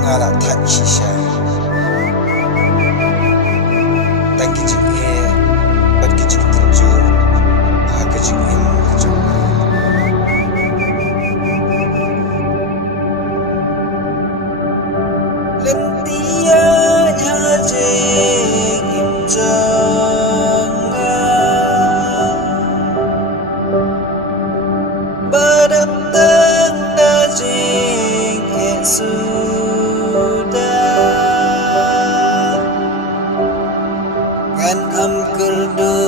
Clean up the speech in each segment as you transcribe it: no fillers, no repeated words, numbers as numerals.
ngala tachi sha tangi jing e bat ki jing tinju haka jing in ki jongme lentia ya jing im jongme badam tang da jing e sudah kan am kerdo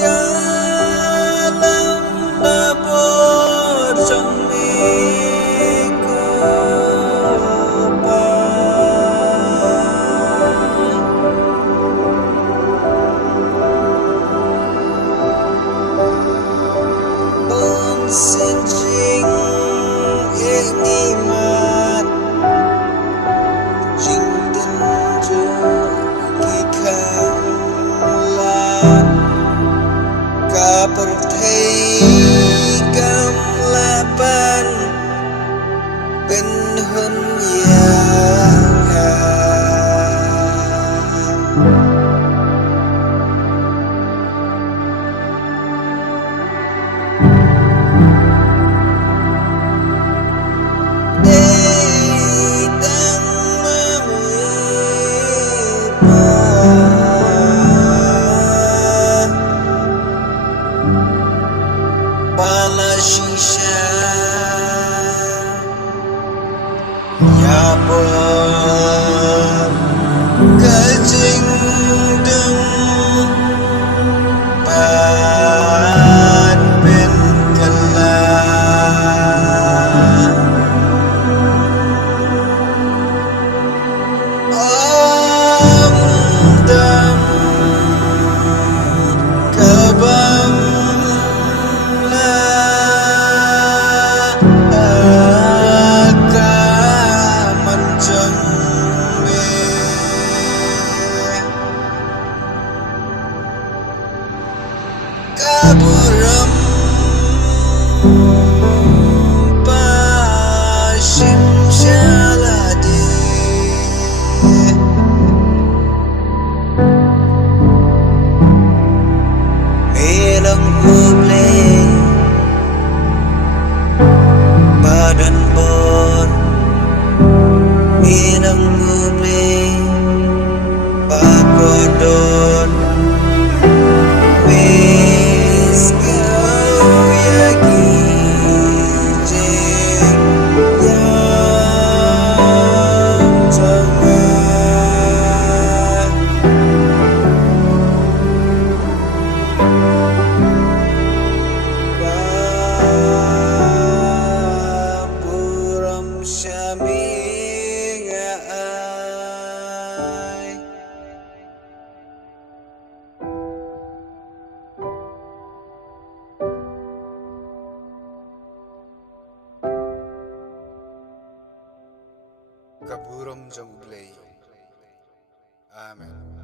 ya lam nabor jongme ko pa bon sin jing e ni mat jing den jo ki khang la ka per thei kam la ban pen hun ya bala shisha ya bo kajing deng pan pen kala om dam kabam haka jongme kaburam pasim shalade melang uble badan bon melang uble pagodon wis kau yaki jeng yang jangan buram syami ngai kaburam jong play amen.